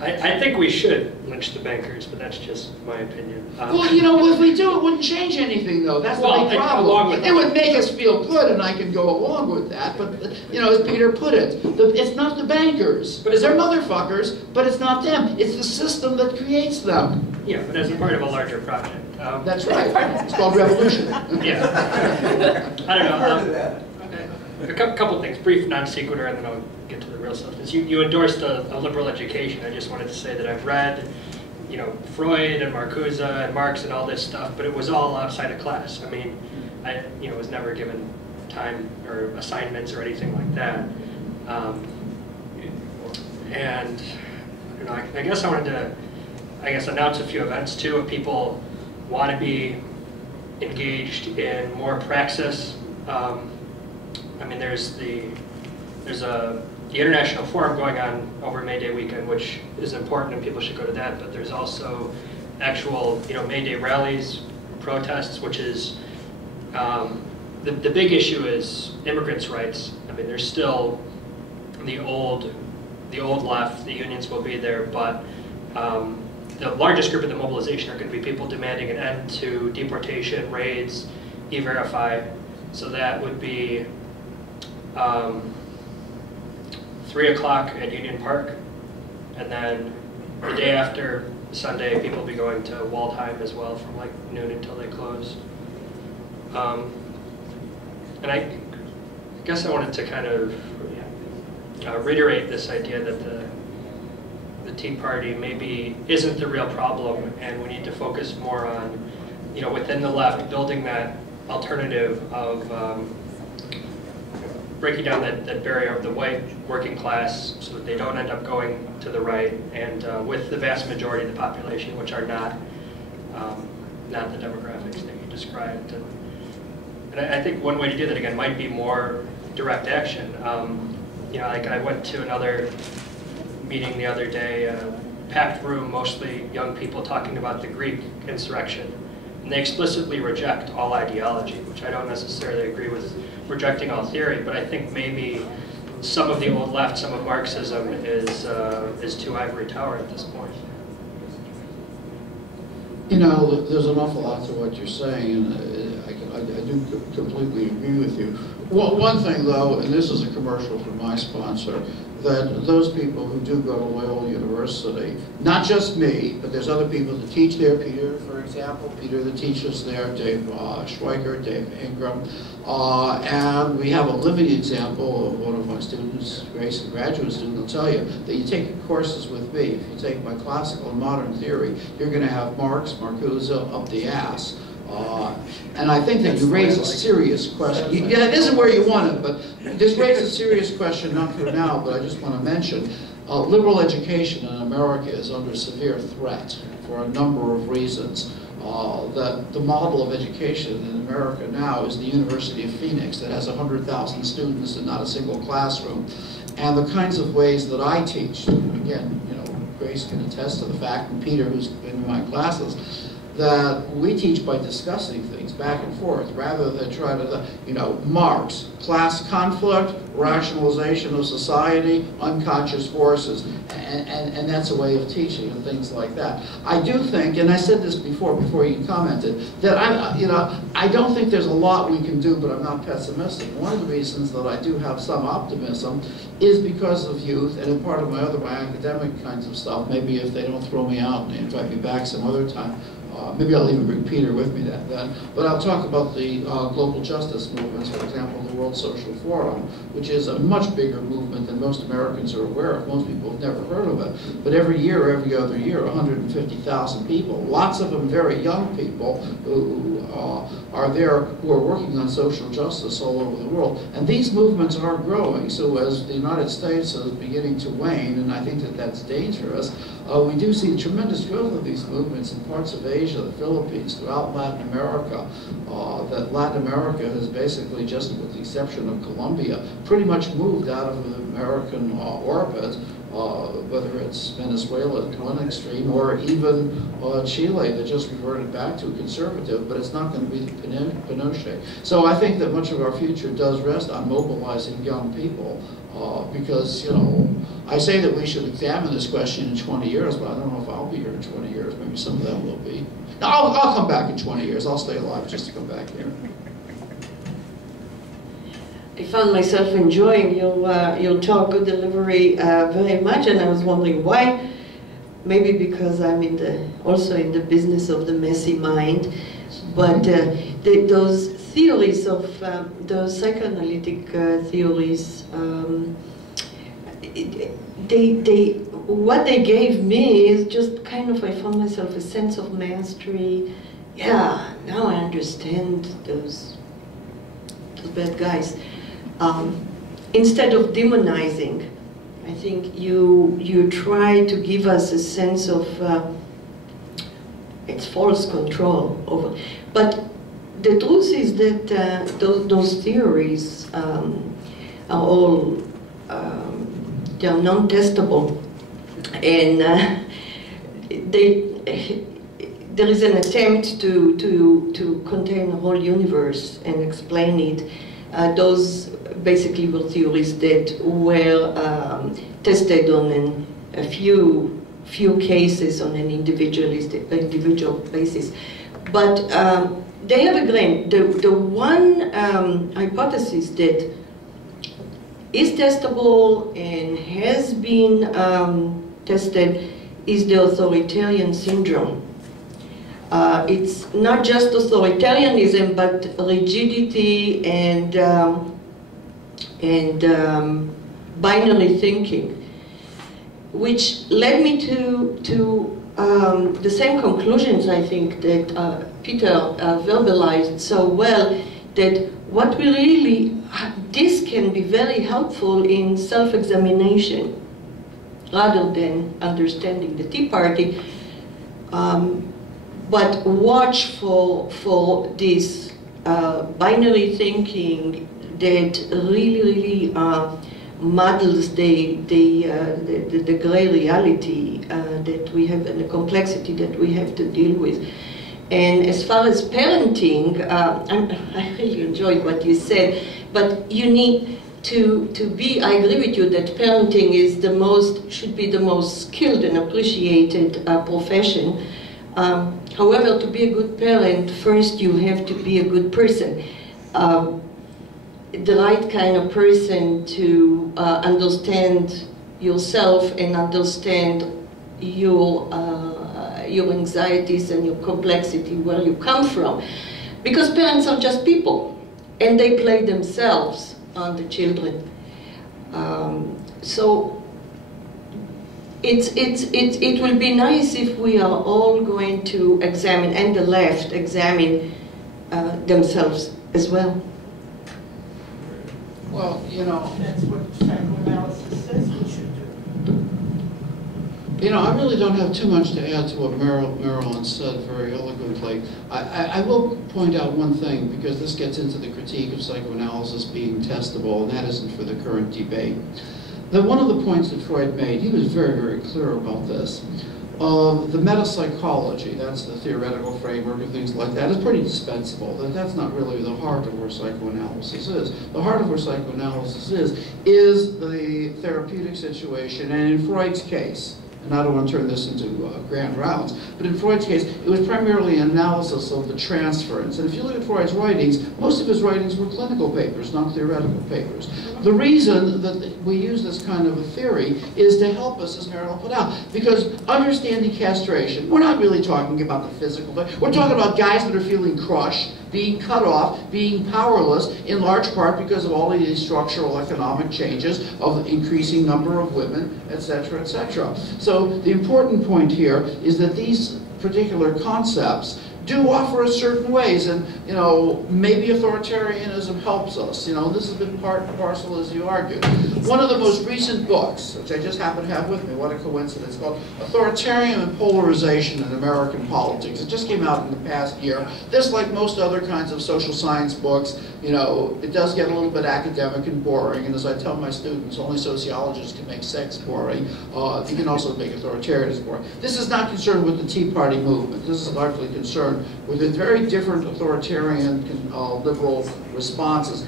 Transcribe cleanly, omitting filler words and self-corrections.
I think we should lynch the bankers, but that's just my opinion. Well, you know, if we do, it wouldn't change anything, though. That's the big problem. It would make us feel good, and I can go along with that. But, you know, as Peter put it, it's not the bankers. But they're motherfuckers, but it's not them. It's the system that creates them. Yeah, but as a part of a larger project. That's right. It's called revolution. Yeah. I don't know. A couple things, brief non sequitur, and then I'll get to the real substance. You endorsed a liberal education. I just wanted to say that I've read, you know, Freud and Marcuse and Marx and all this stuff, but it was all outside of class. I mean, I was never given time or assignments or anything like that. And you know, I guess I wanted to, announce a few events too. If people want to be engaged in more praxis. I mean, there's the international forum going on over May Day weekend, which is important and people should go to that. But there's also actual, May Day rallies, protests, which is the big issue is immigrants' rights. I mean, there's still the old left. The unions will be there, but the largest group of the mobilization are going to be people demanding an end to deportation, raids, E-Verify. So that would be 3 o'clock at Union Park, and then the day after, Sunday, people will be going to Waldheim as well from like noon until they close. And I guess I wanted to kind of reiterate this idea that the Tea Party maybe isn't the real problem, and we need to focus more on, within the left, building that alternative of breaking down that barrier of the white working class so that they don't end up going to the right, and with the vast majority of the population, which are not the demographics that you described. And I think one way to do that, again, might be more direct action. Like I went to another meeting the other day, packed room, mostly young people talking about the Greek insurrection. And they explicitly reject all ideology, which I don't necessarily agree with rejecting all theory, but I think maybe some of the old left, some of Marxism is too ivory tower at this point. There's an awful lot to what you're saying, and I do completely agree with you. Well, one thing, though, and this is a commercial from my sponsor, that those people who do go to Loyola University, not just me, but there's other people that teach there, Peter, for example, Peter that teaches there, Dave Schweiger, Dave Ingram, and we have a living example of one of my students, Grace, a graduate student, will tell you that you take courses with me, if you take my classical and modern theory, you're going to have Marx, Marcuse up the ass. And I think that you raise a serious question. Yeah, it isn't where you want it, but this raises a serious question, not for now, but I just want to mention, liberal education in America is under severe threat for a number of reasons. That the model of education in America now is the University of Phoenix that has 100,000 students and not a single classroom. And the kinds of ways that I teach, again, Grace can attest to the fact, and Peter, who's been in my classes, that we teach by discussing things back and forth rather than try to, Marx, class conflict, rationalization of society, unconscious forces, and that's a way of teaching and things like that. I do think, and I said this before you commented, that I don't think there's a lot we can do, but I'm not pessimistic. One of the reasons that I do have some optimism is because of youth, and in part of my academic kinds of stuff. Maybe if they don't throw me out and invite me back some other time, maybe I'll even bring Peter with me then. But I'll talk about the global justice movements, for example, the World Social Forum, which is a much bigger movement than most Americans are aware of. Most people have never heard of it. But every year, every other year, 150,000 people, lots of them very young people who are there, who are working on social justice all over the world. And these movements are growing. So as the United States is beginning to wane, and I think that that's dangerous, we do see tremendous growth of these movements in parts of Asia, the Philippines, throughout Latin America. That Latin America has basically, just with the exception of Colombia, pretty much moved out of the American orbit, whether it's Venezuela at one extreme or even Chile that just reverted back to conservative, but It's not going to be the Pinochet. So I think that much of our future does rest on mobilizing young people, because, you know, I say that we should examine this question in 20 years, but I don't know if I'll be here in 20 years. Maybe some of them will be. No, I'll come back in 20 years. I'll stay alive just to come back here. I found myself enjoying your talk, good delivery, very much, and I was wondering why. Maybe because I'm also in the business of the messy mind, but those theories of those psychoanalytic theories, what they gave me is just kind of, I found myself a sense of mastery. Yeah, now I understand those bad guys. Instead of demonizing, I think you try to give us a sense of it's false control over. But the truth is that those theories are all they are non-testable, and there is an attempt to contain a whole universe and explain it. Those basically were theories that were tested on a few cases on an individual basis. But they have a grain. The one hypothesis that is testable and has been tested is the authoritarian syndrome. It's not just authoritarianism, but rigidity and binary thinking, which led me to the same conclusions, I think, that Peter verbalized so well, that what we really, this can be very helpful in self-examination rather than understanding the Tea Party. But watch for this binary thinking that really muddles the gray reality that we have and the complexity that we have to deal with. And as far as parenting, I really enjoyed what you said, but you need to be, I agree with you that parenting is should be the most skilled and appreciated profession. However, to be a good parent, first you have to be a good person. The right kind of person to understand yourself and understand your anxieties and your complexity, where you come from. Because parents are just people, and they play themselves on the children. So it will be nice if we are all going to examine, and the left examine themselves as well. Well, you know, That's what psychoanalysis says we should do. You know, I really don't have too much to add to what Marilyn said very eloquently. I will point out one thing, because this gets into the critique of psychoanalysis being testable, and that isn't for the current debate. That one of the points that Freud made, he was very, very clear about this. The metapsychology, that's the theoretical framework and things like that, is pretty dispensable. That's not really the heart of where psychoanalysis is. The heart of where psychoanalysis is the therapeutic situation, and in Freud's case, and I don't want to turn this into grand rounds, but in Freud's case, it was primarily an analysis of the transference. And if you look at Freud's writings, most of his writings were clinical papers, not theoretical papers. The reason that we use this kind of a theory is to help us, as Marilyn put out, because understanding castration, we're not really talking about the physical thing. We're talking about guys that are feeling crushed, being cut off, being powerless, in large part because of all of these structural economic changes of the increasing number of women, etc., etc. So the important point here is that these particular concepts do offer us certain ways, and you know, maybe authoritarianism helps us. You know, this has been part and parcel, as you argued. One of the most recent books, which I just happen to have with me, what a coincidence, called Authoritarian and Polarization in American Politics. It just came out in the past year. This, like most other kinds of social science books, you know, it does get a little bit academic and boring, and as I tell my students, only sociologists can make sex boring. You can also make authoritarianism boring. This is not concerned with the Tea Party movement. This is largely concerned with very different authoritarian liberal responses.